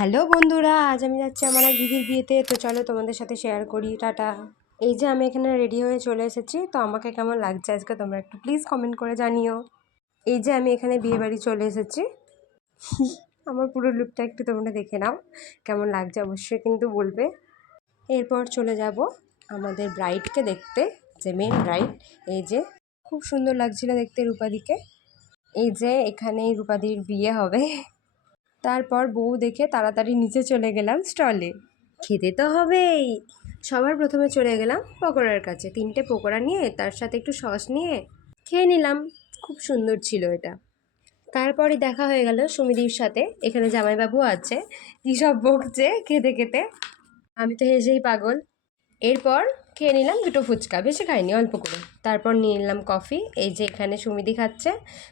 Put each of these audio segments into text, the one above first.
Hello বন্ধুরা, আজ আমি যাচ্ছি আমার এক দিদির বিয়েতে। তো চলো তোমাদের সাথে শেয়ার করি। টাটা। এই যে আমি এখানে রেডি হয়ে চলে এসেছি। তো আমাকে কেমন লাগছে আজকে তোমরা একটু প্লিজ কমেন্ট করে জানিও। এই যে আমি এখানে বিয়ে বাড়ি চলে এসেছি। আমার পুরো লুকটা একটু তোমরা দেখে নাও, কেমন লাগছে অবশ্যই কিন্তু বলবে। এরপর চলে যাব আমাদের ব্রাইডকে দেখতে, যে মেন ব্রাইড। এই যে খুব সুন্দর লাগছিল দেখতে রূপাদিকে। এই যে এখানেই রূপাদির বিয়ে হবে। তারপর বউ দেখে তাড়াতাড়ি নিচে চলে গেলাম স্টলে। খেতে তো হবেই। সবার প্রথমে চলে গেলাম পকোড়ার কাছে। 3টে পকোড়া নিয়ে তার সাথে একটু সস নিয়ে খেয়ে নিলাম। খুব সুন্দর ছিল এটা। তারপরই দেখা হয়ে গেল সুমিদির সাথে। এখানে জামাইবাবু আছে, কী সব বকছে খেতে খেতে। আমি তো হেসেই পাগল। এরপর খেয়ে নিলাম 2টো ফুচকা, বেশি খাইনি, অল্প করে। তারপর নিয়ে নিলাম কফি। এই যে এখানে সুমিদি খাচ্ছে।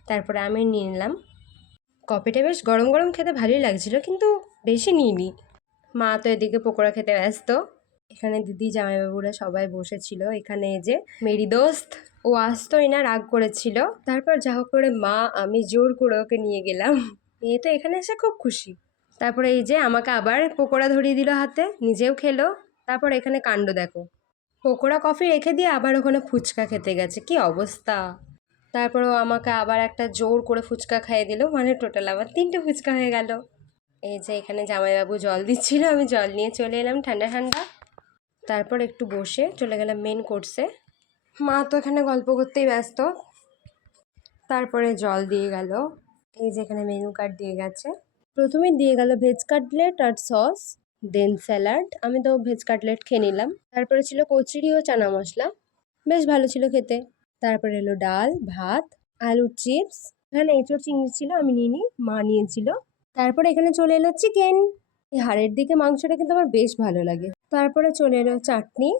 তারপরে আমি নিয়ে নিলাম কফিটা। বেশ গরম গরম খেতে ভালোই লাগছিল, কিন্তু বেশি নিইনি। মা তো এদিকে পকোড়া খেতে ব্যস্ত। এখানে দিদি জামাইবাবুরা সবাই বসেছিল। এখানে এই যে মেরি দোস্ত, ও আসতোই না, রাগ করেছিল। তারপর যা হোক করে মা আমি জোর করে ওকে নিয়ে গেলাম। মেয়ে তো এখানে এসে খুব খুশি। তারপরে এই যে আমাকে আবার পকোড়া ধরিয়ে দিল হাতে, নিজেও খেলো। তারপর এখানে কাণ্ড দেখো, পকোড়া কফি রেখে দিয়ে আবার ওখানে ফুচকা খেতে গেছে, কি অবস্থা। তারপর ও আমাকে আবার একটা জোর করে ফুচকা খাইয়ে দিল, মানে টোটাল আবার 3টে ফুচকা হয়ে গেল। এই যে এখানে জামাইবাবু জল দিচ্ছিল, আমি জল নিয়ে চলে এলাম ঠান্ডা ঠান্ডা। তারপর একটু বসে চলে গেলাম মেন কোর্সে। মা তো এখানে গল্প করতেই ব্যস্ত। তারপরে জল দিয়ে গেল। এই যে এখানে মেনু কার্ড দিয়ে গেছে। প্রথমে দিয়ে গেল ভেজ কাটলেট আর সস, দেন স্যালাড। আমি তো ভেজ কাটলেট খেয়ে নিলাম। তারপরে ছিল কচুরি ও চানা মশলা, বেশ ভালো ছিল খেতে। তারপরে এলো ডাল, ভাত, আলুর চিপস। এখানে এঁচোড় চিংড়ি ছিল, আমি নিইনি, মা নিয়েছিল। তারপরে এখানে চলে এলো চিকেন। এই হাড়ের দিকে মাংসটা কিন্তু আমার বেশ ভালো লাগে। তারপরে চলে এলো চাটনি,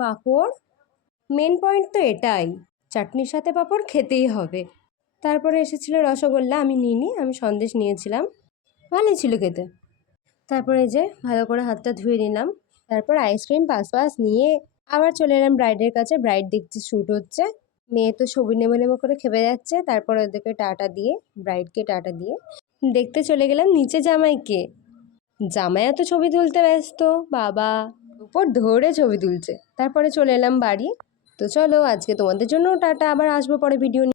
পাঁপড়। মেন পয়েন্ট তো এটাই, চাটনির সাথে পাঁপড় খেতেই হবে। তারপরে এসেছিলো রসগোল্লা, আমি নিইনি, আমি সন্দেশ নিয়েছিলাম, ভালোই ছিল খেতে। তারপরে যে ভালো করে হাতটা ধুয়ে নিলাম। তারপর আইসক্রিম পাস নিয়ে আবার চলে এলাম ব্রাইডের কাছে। ব্রাইড দেখছি শ্যুট হচ্ছে, মেয়ে তো ছবি নেবো নেবো করে খেপে যাচ্ছে। তারপর ওদেরকে টাটা দিয়ে, ব্রাইডকে টাটা দিয়ে দেখতে চলে গেলাম নিচে জামাইকে। জামাইয়া তো ছবি তুলতে ব্যস্ত, বাবা উপর ধরে ছবি তুলছে। তারপরে চলে এলাম বাড়ি। তো চলো আজকে তোমাদের জন্য টাটা, আবার আসবো পরে ভিডিও নিয়ে।